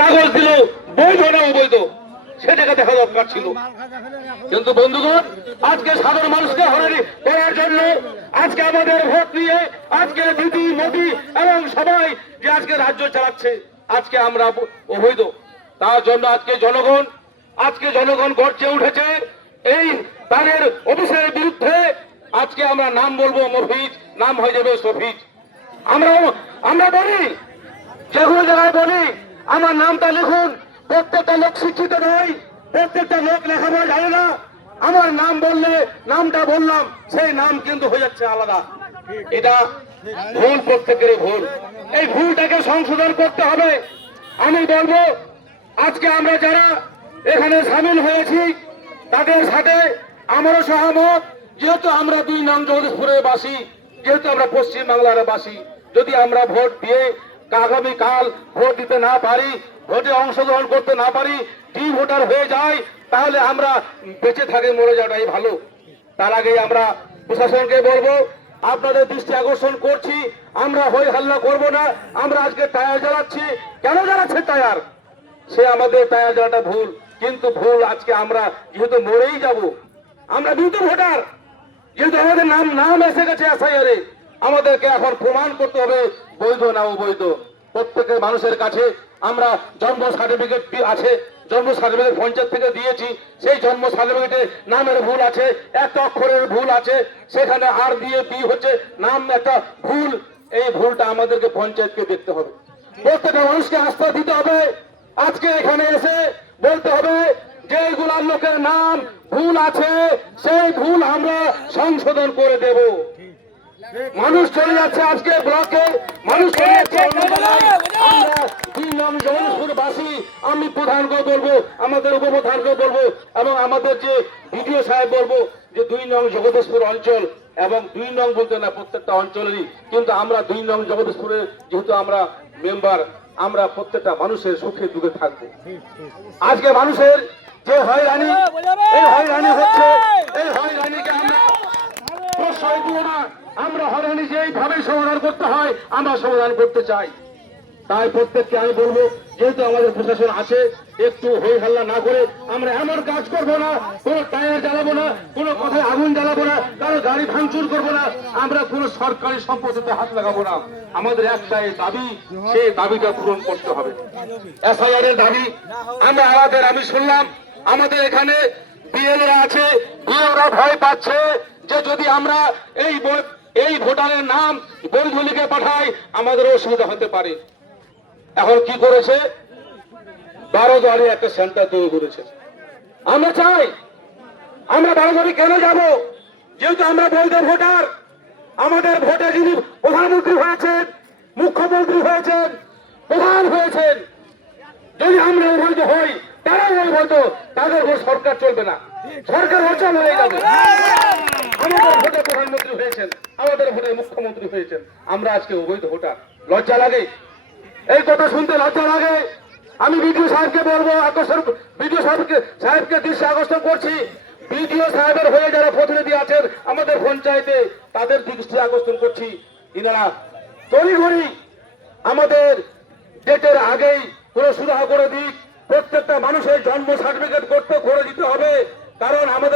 কাগজ দিল বৈধ না অবৈধ সেটাকে দেখা দরকার ছিল। কিন্তু বন্ধুগণ, আজকে সাধারণ মানুষকে হয়রানি করার জন্য আজকে আমাদের ভোট নিয়ে আজকে দিদি মোদি এবং সবাই যে আজকে রাজ্য চালাচ্ছে, আজকে আমরা অবৈধ, তার জন্য আজকে জনগণ গর্জে উঠেছে। এই তাদের অফিসের বিরুদ্ধে আজকে আমরা নাম বলবো মফিজ, নাম হয়ে যাবে শফিজ। আমরা বলি, যেগুলো জায়গায় বলি আমার নামটা লিখুন, প্রত্যেকটা লোক শিক্ষিত নয়, প্রত্যেকটা লোক লেখাপড়া জানে না। আমার নাম বললে নামটা বললাম, সেই নাম কিন্তু হয়ে যাচ্ছে আলাদা। এটা ভুল, প্রত্যেকেরই ভুল। এই ভুলটাকে সংশোধন করতে হবে। আমি বলবো আজকে আমরা যারা এখানে সামিল হয়েছি তাদের সাথে আমারও সহমত। যেহেতু আমরা 2 নং জগদীশপুরের বাসী, যেহেতু আমরা পশ্চিম বাংলার বাসী, যদি আমরা ভোট দিয়ে আগামীকাল ভোট দিতে না পারি, ভোটে অংশগ্রহণ করতে না পারি, ডি ভোটার হয়ে যায়, তাহলে আমরা বেঁচে থাকে মরে যাওয়াটাই ভালো। তার আগে আমরা প্রশাসনকে বলবো, আপনাদের দৃষ্টি আকর্ষণ করছি, আমরা হই হাল্লা করব না। আমরা আজকে টায়ার জ্বালাচ্ছি, কেন জ্বালাচ্ছে টায়ার? সে আমাদের টায়ার জ্বালাটা ভুল, কিন্তু ভুল আজকে আমরা যেহেতু মরেই যাব, আমরা বিরুদ্ধ ভোটার, যেহেতু আমাদের নাম এসে গেছে এসআইআরে, আমাদেরকে এখন প্রমাণ করতে হবে বৈধ না অবৈধ। প্রত্যেকের মানুষের কাছে আমরা জন্ম সার্টিফিকেট আছে, জন্ম সার্টিফিকেট পঞ্চায়েত থেকে দিয়েছি, সেই জন্ম সার্টিফিকেটে নামের ভুল আছে, একটা অক্ষরের ভুল আছে, সেখানে আর দিয়ে বি হচ্ছে, নাম একটা ভুল। এই ভুলটা আমাদেরকে পঞ্চায়েতকে দেখতে হবে, প্রত্যেকটা মানুষকে আস্থা দিতে হবে। আজকে এখানে এসে বলতে হবে যেগুলার লোকের নাম ভুল আছে সেই ভুল আমরা সংশোধন করে দেব। মানুষ চলে যাচ্ছে আজকে ব্লকে, মানুষ চলে যাচ্ছে আমরা 2 নং জগদীশপুর বাসী। আমি প্রধানকে বলবো, আমাদের উপপ্রধানকে বলবো এবং আমাদের যে বিডিও সাহেব বলবো যে 2 নং জগদীশপুর অঞ্চল, এবং 2 নং বলতে না প্রত্যেকটা অঞ্চলেরই, কিন্তু আমরা 2 নং জগদীশপুরের যেহেতু আমরা মেম্বার, আমরা প্রত্যেকটা মানুষের সুখে দুঃখে থাকবো। আজকে মানুষের যে হয়রানি, এই হয়রানি হচ্ছে, এই হয়রানিকে আমরা প্রশ্রয় দিব না। আমরা হয়রানি যেইভাবে সমাধান করতে হয় আমরা সমাধান করতে চাই। তাই প্রত্যেককে আমি বলবো, যেহেতু আমাদের প্রশাসন আছে, একটু হই হাল্লা না করে আমরা এমন কাজ করবো না, কোনো টায়ার জ্বালাবো না, কোনো কথায় আগুন জ্বালাবো না, কারো গাড়ি ভাঙচুর করবো না, আমরা কোনো সরকারি সম্পত্তিতে হাত লাগাবো না। আমাদের একটাই দাবি, সেই দাবিটা পূরণ করতে হবে। এসআইআর এর দাবি আমি শুনলাম আমাদের এখানে বিএলএ আছে, বিএলরা ভয় পাচ্ছে যে যদি আমরা এই ভোটারের নাম বৈধ লিখে পাঠাই আমাদের অসুবিধা হতে পারে। এখন কি করেছে, 12 দলে একটা সেন্টার তৈরি করেছে। আমরা চাই, আমরা 12 দলে কেন যাব? যেহেতু আমরা বৈধ ভোটার, আমাদের ভোটে যিনি প্রধানমন্ত্রী হয়েছেন, মুখ্যমন্ত্রী হয়েছেন, প্রধান হয়েছেন, যদি আমরা অবৈধ হই, তারাও অবৈধ, তাদের ভোট সরকার চলবে না, সরকার অচল হয়ে যাবে। আমাদের ভোটে প্রধানমন্ত্রী হয়েছেন, আমাদের ভোটে মুখ্যমন্ত্রী হয়েছেন, আমরা আজকে অবৈধ ভোটার। লজ্জা লাগে, এই কথা শুনতে লজ্জা লাগে। আমি বিডিও সাহেবকে বলবো, বিডিও সাহেবকে দৃষ্টি আকর্ষণ করছি, বিডিও সাহেবের হয়ে যারা প্রতিনিধি আছেন আমাদের পঞ্চায়েতে, তাদের দৃষ্টি আকর্ষণ করছি, ইনারা তড়িঘড়ি আমাদের ডেটের আগেই পুরো সুরাহা করে দিক। প্রত্যেকটা মানুষের জন্ম সার্টিফিকেট করতে করে দিতে হবে, কারণ আমাদের